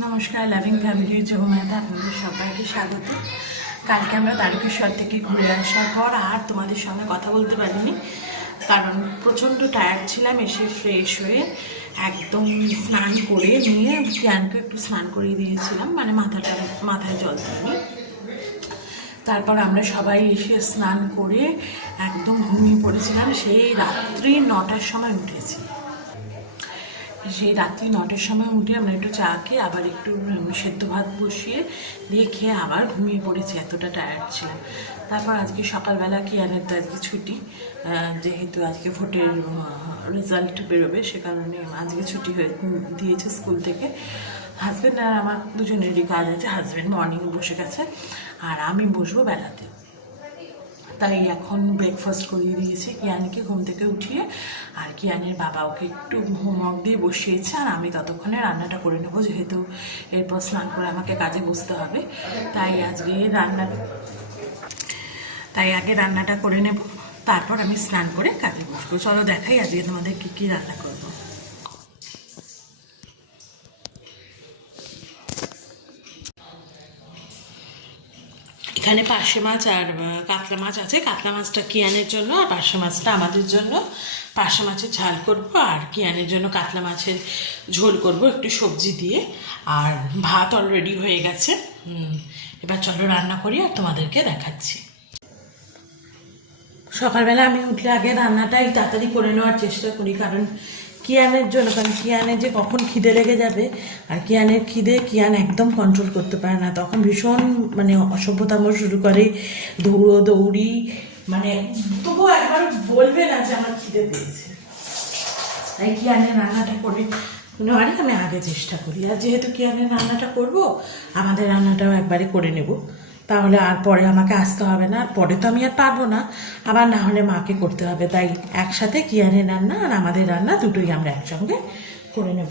নমস্কার, loving family জগমাতে আপনাদের সবাইকে স্বাগত। কালকে আমরা তারকেশ্বর থেকে ঘুরে আসার পর আর তোমাদের সঙ্গে কথা বলতে পারিনি, কারণ প্রচণ্ড টায়ার্ড ছিলাম। এসে ফ্রেশ হয়ে একদম স্নান করে নিয়ে জ্ঞানকে একটু স্নান করিয়ে দিয়েছিলাম, মানে মাথায় জল দিয়ে। তারপর আমরা সবাই এসে স্নান করে একদম ঘুমিয়ে পড়েছিলাম। সেই রাত্রি 9টার সময় উঠেছি। সেই রাত্রি 9টার সময় উঠে আমরা একটু চা খেয়ে আবার একটু সেদ্ধ ভাত বসিয়ে দিয়ে খেয়ে আবার ঘুমিয়ে পড়েছি, এতটা টায়ার্ড ছিলাম। তারপর আজকে সকালবেলা কিয়ানের তো আজকে ছুটি, যেহেতু আজকে ভোটের রেজাল্ট বেরোবে, সে কারণে আজকে ছুটি হয়ে দিয়েছে স্কুল থেকে। হাজব্যান্ড আর আমার দুজনেরই কাজ আছে। হাজব্যান্ড মর্নিং বসে গেছে আর আমি বসবো বেলাতে। তাই এখন ব্রেকফাস্ট করিয়ে দিয়েছি কিয়ানকে ঘুম থেকে উঠিয়ে, আর কিয়ানের বাবা ওকে একটু হোমওয়ার্ক দিয়ে বসিয়েছে, আর আমি ততক্ষণে রান্নাটা করে নেবো, যেহেতু এরপর স্নান করে আমাকে কাজে বসতে হবে। তাই আগে রান্নাটা করে নেব, তারপর আমি স্নান করে কাজে বসবো। চলো দেখাই আজকে তোমাদের কী কী রান্না করবো। এখানে পার্শে মাছ আর কাতলা মাছ আছে। কাতলা মাছটা কিয়ানের জন্য আর পার্শে মাছটা আমাদের জন্য। পার্শে মাছের ঝাল করব আর কিয়ানের জন্য কাতলা মাছের ঝোল করব একটু সবজি দিয়ে। আর ভাত অলরেডি হয়ে গেছে। এবার চলো রান্না করি আর তোমাদেরকে দেখাচ্ছি। সকালবেলা আমি উঠলে আগে রান্নাটাই তাড়াতাড়ি করে নেওয়ার চেষ্টা করি, কারণ কিয়ানের জন্য। কারণ কিয়ানের যে কখন খিদে লেগে যাবে, আর কিয়ানের খিদে কিয়ান একদম কন্ট্রোল করতে পারে না, তখন ভীষণ মানে অসভ্যতাম শুরু করে, দৌড়ি, মানে তবুও একবার বলবে না যে আমার খিদে পেয়েছে। তাই কিয়ানের রান্নাটা করে নেওয়ারই আমি আগে চেষ্টা করি। আর যেহেতু কিয়ানের রান্নাটা করব, আমাদের রান্নাটাও একবারে করে নেব, তাহলে আর পরে আমাকে আসতে হবে না। পরে তো আমি আর পারবো না, আবার না হলে মাকে করতে হবে। তাই একসাথে কিয়ানের রান্না আর আমাদের রান্না দুটোই আমরা একসঙ্গে করে নেব।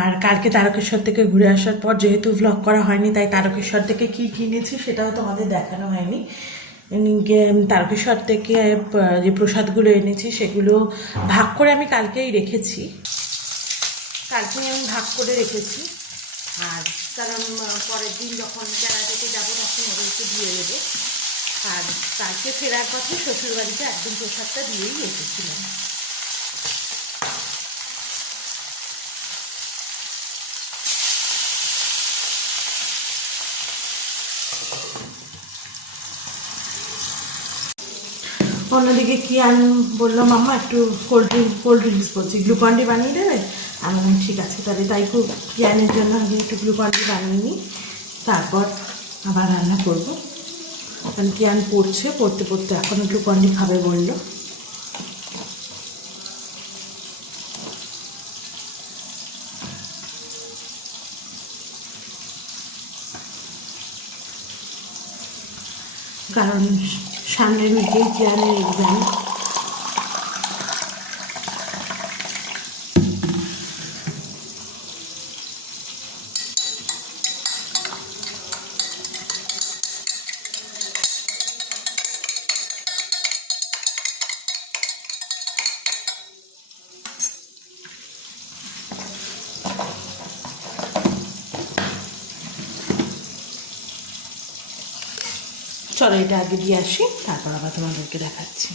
আর কালকে তারকেশ্বর থেকে ঘুরে আসার পর যেহেতু ভ্লগ করা হয়নি, তাই তারকেশ্বর থেকে কী কিনেছি সেটাও তোমাদের দেখানো হয়নি। তারকেশ্বর থেকে যে প্রসাদগুলো এনেছি সেগুলো ভাগ করে আমি কালকেই রেখেছি। আমি ভাগ করে রেখেছি, আর কারণ পরের দিন যখন ক্যারাটেতে যাবো তখন ওদেরকে দিয়ে দেবো। আর কালকে ফেরার পথে শ্বশুরবাড়িতে একদম প্রসাদটা দিয়েই এসেছিলাম। অন্যদিকে কিয়ান বললো, মামা একটু কোল্ড ড্রিঙ্কস বলছি, গ্লুকন্ডি বানিয়ে দেবে? আমি বললাম ঠিক আছে। তাহলে তাই কিয়ানের জন্য আগে একটু গ্লুকন্ডি বানিয়ে নিই, তারপর আবার রান্না করবো। এখন কিয়ান পড়তে পড়তে এখনও গ্লুকন্ডি খাবে বললো। কারণ সামনের উইকেই কিয়ানের এক্সাম। চলো এটা আগে দিয়ে আসি, তারপর আবার তোমাদেরকে দেখাচ্ছি।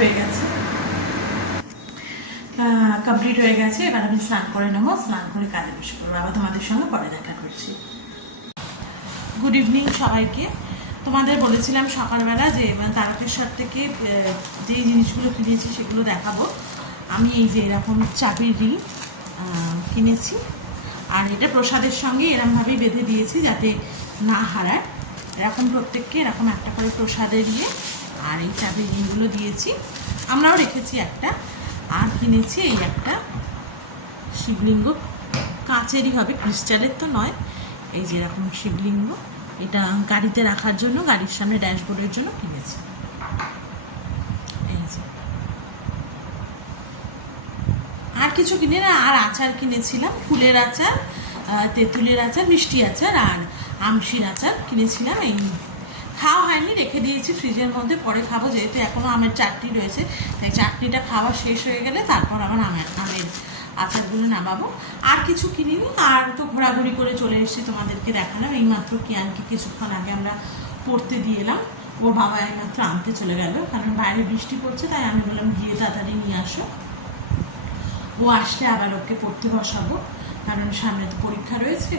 হয়ে গেছে, এবার আমি স্নান করে নেবো, স্নান করে কাজে বসে করবো। আবার তোমাদের সঙ্গে পরে দেখা করছি। গুড ইভিনিং সবাইকে। তোমাদের বলেছিলাম সকালবেলা যে তারকেশ্বর থেকে যে জিনিসগুলো কিনেছি সেগুলো দেখাবো। আমি এই যে এরকম চাবির রিং কিনেছি, আর এটা প্রসাদের সঙ্গে এরকমভাবেই বেঁধে দিয়েছি যাতে না হারায়। এরকম প্রত্যেককে এরকম একটা করে প্রসাদে দিয়ে আর এই চাবির রিংগুলো দিয়েছি, আমরাও রেখেছি একটা। আর কিনেছি এই একটা শিবলিঙ্গ, কাঁচেরই হবে, ক্রিস্টালের তো নয়। এই যে এরকম শিবলিঙ্গ, এটা গাড়িতে রাখার জন্য, গাড়ির সামনে ড্যাশবোর্ডের জন্য কিনেছি। এই যে আর কিছু কিনে না, আর আচার কিনেছিলাম, ফুলের আচার, তেঁতুলের আচার, মিষ্টি আচার আর আমশির আচার কিনেছিলাম। এই খাওয়া হয়নি, রেখে দিয়েছি ফ্রিজের মধ্যে, পরে খাবো, যেহেতু এখনও আমের চাটনি রয়েছে। তাই চাটনিটা খাওয়া শেষ হয়ে গেলে তারপর আবার আমের আচারগুলো নামাবো। আর কিছু কিনিনি, আর তো ঘোরাঘুরি করে চলে এসেছি, তোমাদেরকে দেখালাম। এইমাত্র কিয়ানকে কিছুক্ষণ আগে আমরা পড়তে দিয়ে এলাম, ওর বাবা এইমাত্র আনতে চলে গেল, কারণ বাইরে বৃষ্টি পড়ছে। তাই আমি বললাম গিয়ে তাড়াতাড়ি নিয়ে আসো, ও আসলে আবার ওকে পড়তে বসাবো, কারণ সামনে তো পরীক্ষা রয়েছে।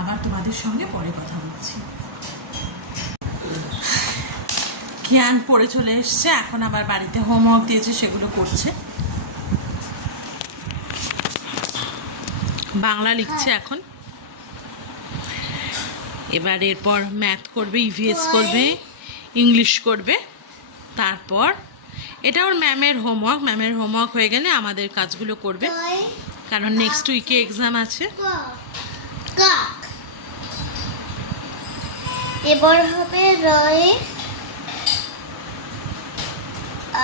আবার তোমাদের সঙ্গে পরে কথা বলছি। কিয়ান পড়ে চলে এসছে, এখন আবার বাড়িতে হোমওয়ার্ক দিয়েছে, সেগুলো করছে। বাংলা লিখছে এখন, এবার এরপর ম্যাথ করবে, ইভিএস করবে, ইংলিশ করবে। তারপর এটা ওর ম্যামের হোমওয়ার্ক হয়ে গেলে আমাদের কাজগুলো করবে, কারণ নেক্সট উইকে এক্সাম আছে। এবার হবে রয়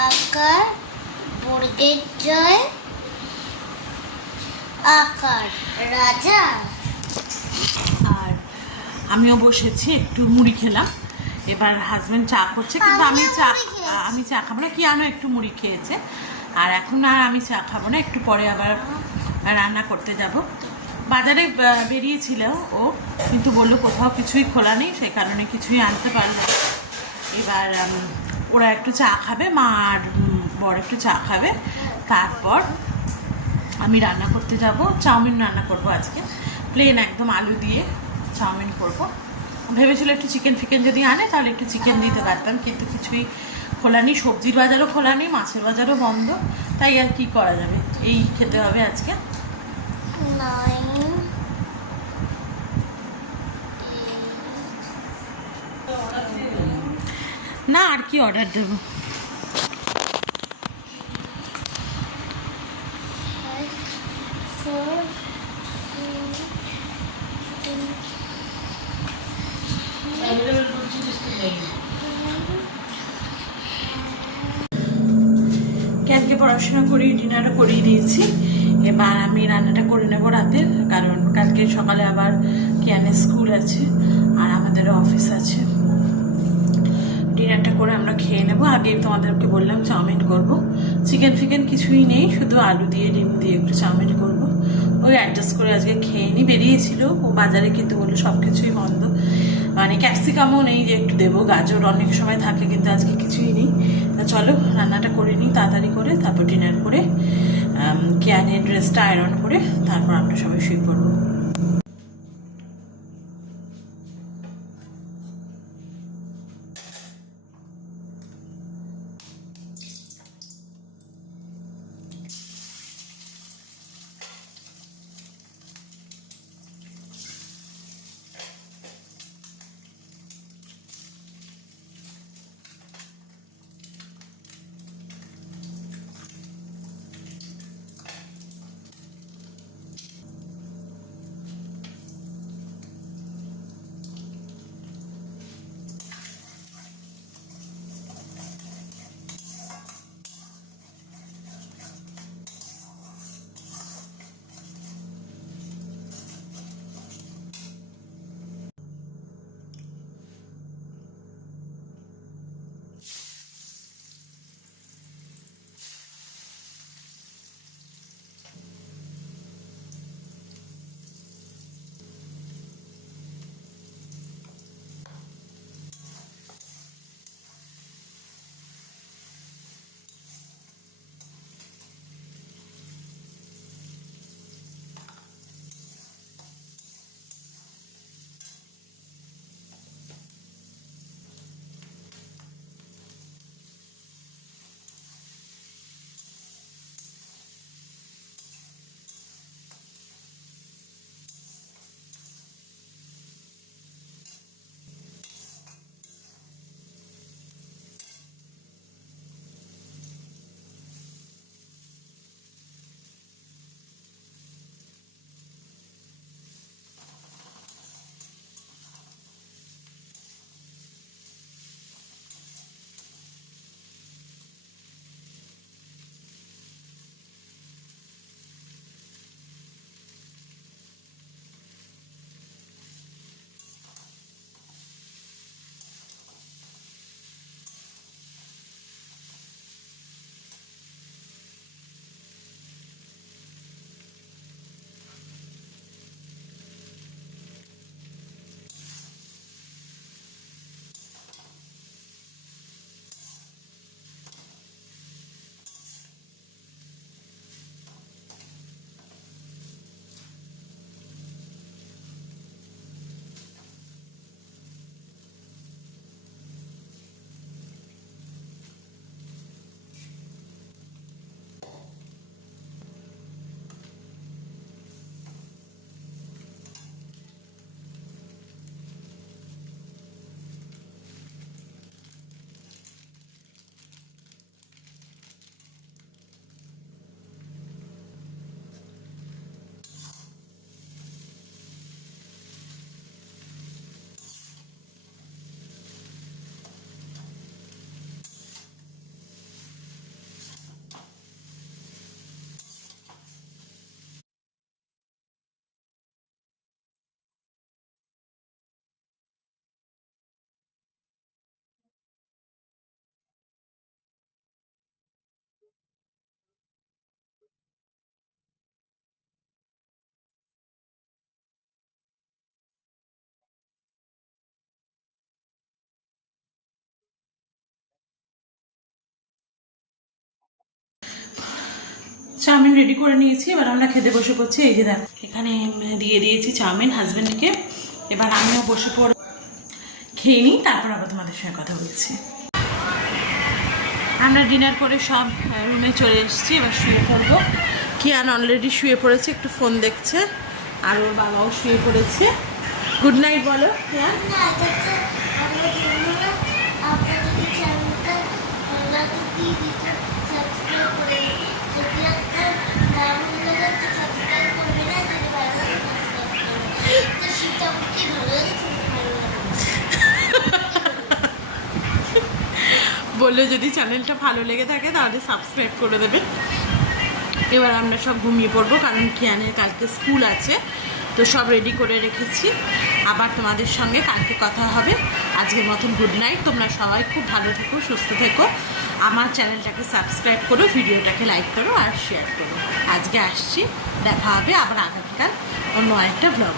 আকার, বর্গের জয়, আকার রাজা। আর আমিও বসেছি, একটু মুড়ি খেলাম। এবার হাজবেন্ড চা করছে, কিন্তু আমি চা খাবো না। কিয়ানো একটু মুড়ি খেয়েছে, আর এখন আর আমি চা খাবো না, একটু পরে আবার রান্না করতে যাব। বাজারে বেরিয়েছিল ও, কিন্তু বললো কোথাও কিছুই খোলা নেই, সেই কারণে কিছুই আনতে পারলো না। এবার ওরা একটু চা খাবে, মা আর বর একটু চা খাবে, তারপর আমি রান্না করতে যাব। চাউমিন রান্না করব আজকে, প্লেন একদম আলু দিয়ে চাউমিন করব। ভেবেছিল একটু চিকেন ফিকেন যদি আনে তাহলে একটু চিকেন দিতে পারতাম, কিন্তু কিছুই খোলা নেই, সবজির বাজারও খোলা নেই, মাছের বাজারও বন্ধ। তাই আর কি করা যাবে, এই খেতে হবে আজকে। না, আর কি অর্ডার দেবো? ক্যানকে পড়াশোনা করিয়ে ডিনারও করিয়ে দিয়েছি। এবার আমি রান্নাটা করে নেবো রাতের, কারণ কালকে সকালে আবার ক্যানের স্কুল আছে আর আমাদেরও অফিস আছে। ডিনারটা করে আমরা খেয়ে নেবো। আগে তোমাদেরকে বললাম চাউমিন করব, চিকেন ফিকেন কিছুই নেই, শুধু আলু দিয়ে ডিম দিয়ে একটু চাউমিন করব। ওই অ্যাডজাস্ট করে আজকে খেয়ে নিই। বেরিয়েছিল ও বাজারে, কিন্তু বললো সব কিছুই বন্ধ, মানে ক্যাপসিকামও নেই যে একটু দেবো, গাজর অনেক সময় থাকে, কিন্তু আজকে কিছুই নেই। তা চলো রান্নাটা করে নিই তাড়াতাড়ি করে, তারপর ডিনার করে ক্যানের ড্রেসটা আয়রন করে তারপর আমরা সবাই শুয়ে পড়বো। চাউমিন রেডি করে নিয়েছি, এবার আমরা খেতে বসে পড়ছি। এই যে দেখ এখানে দিয়ে দিয়েছি চাউমিন হাজবেন্ডকে, এবার আমিও বসে পড়ে খেয়ে নিই, তারপর আবার তোমাদের সঙ্গে কথা বলছি। আমরা ডিনার করে সব রুমে চলে এসেছি, এবার শুয়ে পড়বো। কিয়ান অলরেডি শুয়ে পড়েছে, একটু ফোন দেখছে, আর ওর বাবাও শুয়ে পড়েছে। গুড নাইট বলো কিয়ান। বললো যদি চ্যানেলটা ভালো লেগে থাকে তাহলে সাবস্ক্রাইব করে দেবে। এবার আমরা সব ঘুমিয়ে পড়বো, কারণ কিয়ানের কালকে স্কুল আছে, তো সব রেডি করে রেখেছি। আবার তোমাদের সঙ্গে কালকে কথা হবে। আজকের মতন গুড নাইট। তোমরা সবাই খুব ভালো থেকো, সুস্থ থেকো। আমার চ্যানেলটাকে সাবস্ক্রাইব করো, ভিডিওটাকে লাইক করো আর শেয়ার করো। আজকে আসছি, দেখা হবে আবার আগামীকাল অন্য আরেকটা ব্লগ।